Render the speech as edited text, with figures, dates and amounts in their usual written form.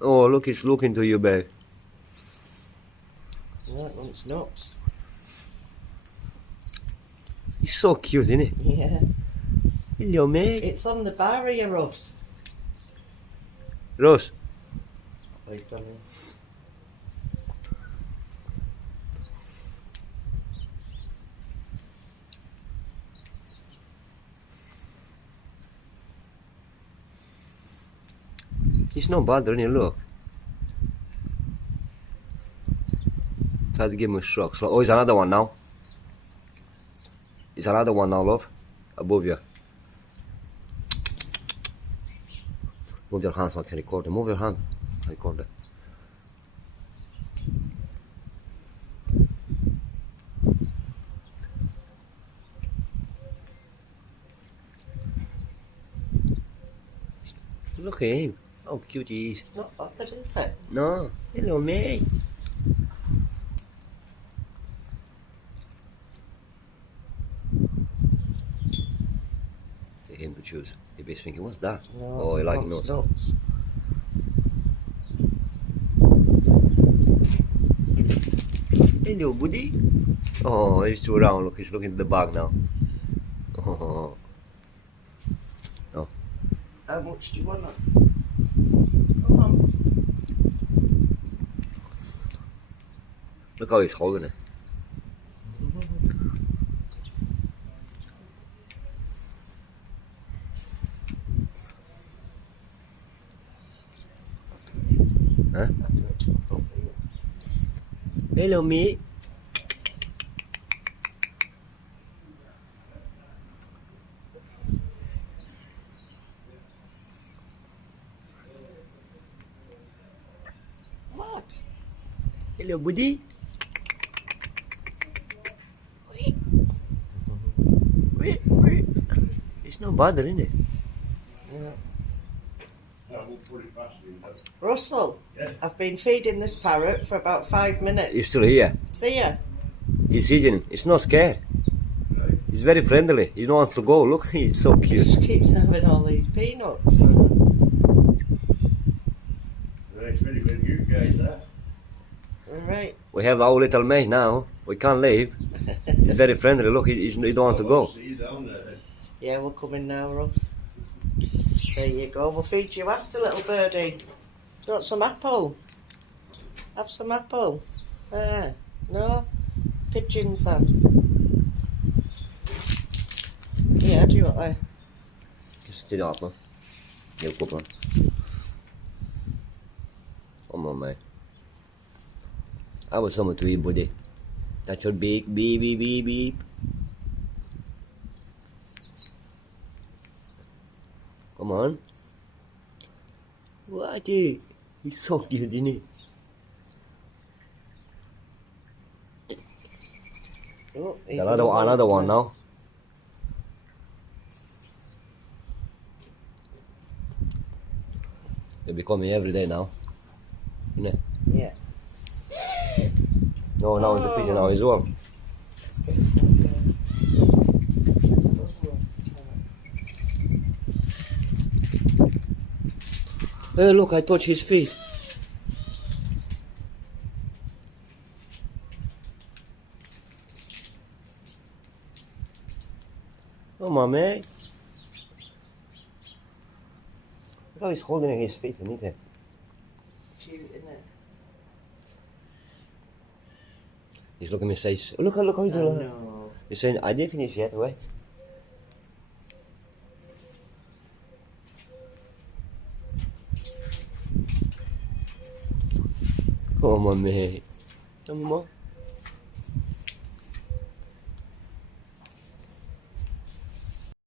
Oh, look, it's looking to you, babe. That one's nuts. He's so cute, isn't he? Yeah. Hello, mate. It's on the barrier, Russ. Ross. Oh, he's gone in. He's not bothering you, look. Try to give him a shock. So, oh, he's another one now. It's another one now, love. Above you. Move your hands so I can record it. Move your hand. Record it. Look at him. How cute he is. It's not bothered, is it? No. Hello, mate. For him to choose. He'd be thinking, what's that? No, oh, he like nuts, nuts. nuts. Hello, buddy. Oh, he's too round. Look, he's looking at the bag now. Oh. Oh. How much do you want? Come on. Look how he's holding it. Huh? Hello, me. What? Hello, buddy. Wait. It's not bothering it. Yeah. I won't put it past you. Russell, Yeah. I've been feeding this parrot for about 5 minutes. He's still here. See ya. He's eating. He's not scared. He's very friendly. He wants to go. Look, he's so cute. Just keeps having all these peanuts. It's very good, you guys, that. Right. We have our little mate now. We can't leave. He's very friendly. Look, he don't want to go. See you down there then. Yeah, we're coming now, Russ. There you go. We'll feed you after, little birdie. Do you want some apple? Have some apple. There. No? Pigeons then. Yeah, do you want that? Just sit up, man. Heel kop, man. Come on, mate. I was someone to eat, buddy. That's your beak. Beep, beep, beep, beep. Come on. What? He's so cute, isn't he? Oh, It's another one now. They'll be coming every day now. Isn't it? Yeah. No, now it's a pigeon now as well. Let's get it down there. That's a good one. Hey, look, I touched his feet. Come on, mate. Look how he's holding his feet, isn't it? Cute, isn't it? He's looking at me and says, look how he's Oh, doing. no. He's saying, I didn't finish yet, wait. Come on, mate. Come on.